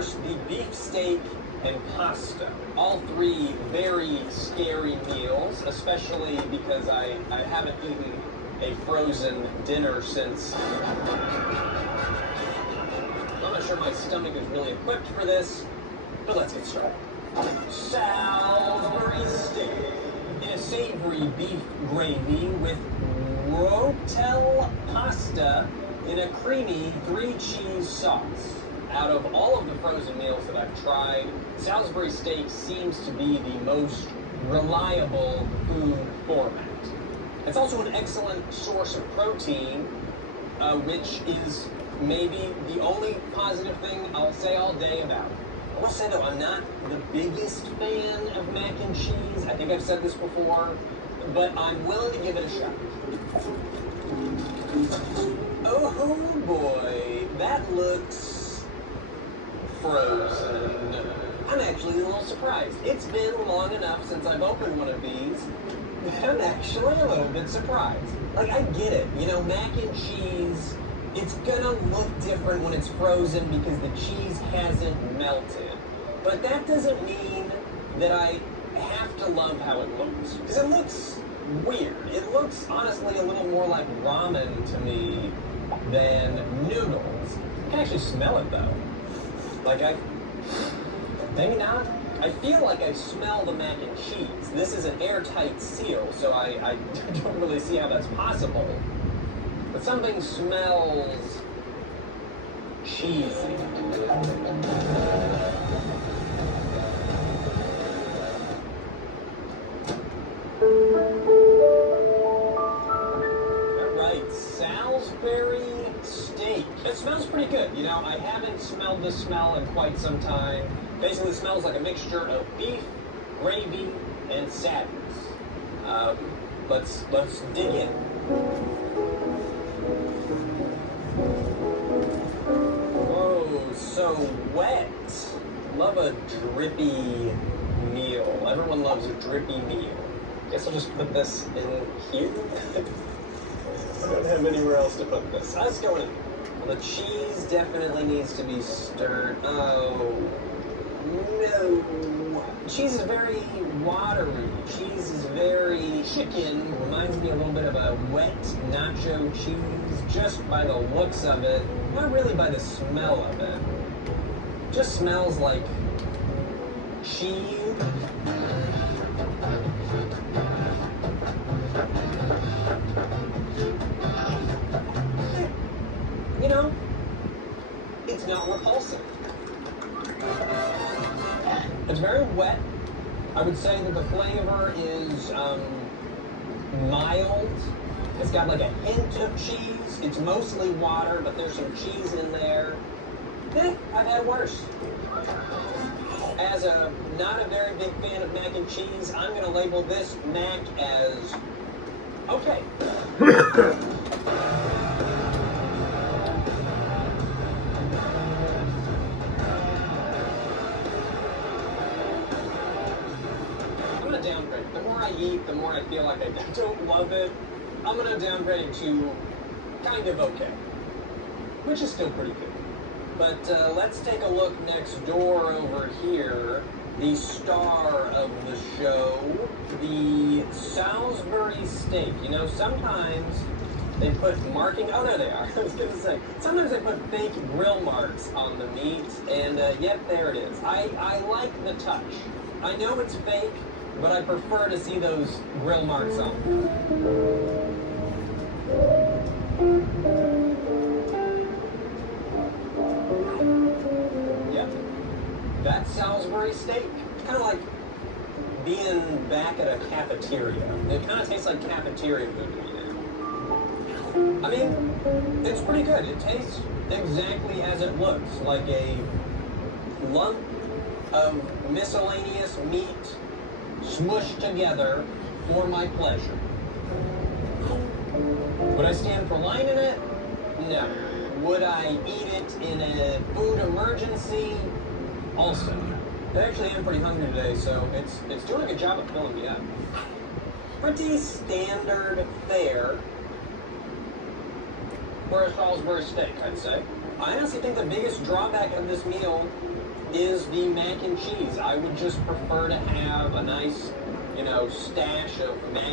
First, the beef steak and pasta. All three very scary meals, especially because I haven't eaten a frozen dinner since... I'm not sure my stomach is really equipped for this, but let's get started. Salisbury steak in a savory beef gravy with rotel pasta in a creamy 3-cheese sauce. Out of all of the frozen meals that I've tried, Salisbury steak seems to be the most reliable food format. It's also an excellent source of protein, which is maybe the only positive thing I'll say all day about it. I will say though, I'm not the biggest fan of mac and cheese. I think I've said this before, but I'm willing to give it a shot. Oh boy, that looks frozen. I'm actually a little surprised. It's been long enough since I've opened one of these that I'm actually a little bit surprised. Like, I get it. You know, mac and cheese, it's gonna look different when it's frozen because the cheese hasn't melted. But that doesn't mean that I have to love how it looks. Because it looks weird. It looks, honestly, a little more like ramen to me than noodles. I can actually smell it, though. Like, maybe not. I feel like I smell the mac and cheese. This is an airtight seal, so I don't really see how that's possible. But something smells cheesy. Alright, Salisbury steak. It smells pretty good. You know, I haven't smelled this smell in quite some time. Basically, it smells like a mixture of beef, gravy, and sadness. Let's dig in. Oh, so wet. Love a drippy meal. Everyone loves a drippy meal. Guess I'll just put this in here. I don't have anywhere else to put this. Let's go in. Well, the cheese definitely needs to be stirred. Oh, no. Cheese is very watery. Cheese is very chicken. Reminds me a little bit of a wet nacho cheese, just by the looks of it. Not really by the smell of it. Just smells like cheese. You know, it's not repulsive. It's very wet. I would say that the flavor is mild. It's got like a hint of cheese. It's mostly water, but there's some cheese in there. I've had worse. As not a very big fan of mac and cheese, I'm going to label this mac as okay. Downgrade. The more I eat, the more I feel like I don't love it. I'm going to downgrade it to kind of okay, which is still pretty good. But let's take a look next door over here. The star of the show, the Salisbury steak. You know, sometimes they put marking... Oh, there they are. I was going to say, sometimes they put fake grill marks on the meat, and yet there it is. I like the touch. I know it's fake, but I prefer to see those grill marks on. Yep. That's Salisbury steak. It's kind of like being back at a cafeteria. It kind of tastes like cafeteria food to me now. I mean, it's pretty good. It tastes exactly as it looks, like a lump of miscellaneous meat smushed together for my pleasure. Would I stand for lining it? No. Would I eat it in a food emergency? Also no. I actually am pretty hungry today, so it's doing a good job of filling me up. Pretty standard fare for a Salisbury steak, I'd say. I honestly think the biggest drawback of this meal is the mac and cheese. I would just prefer to have a nice, stash of mac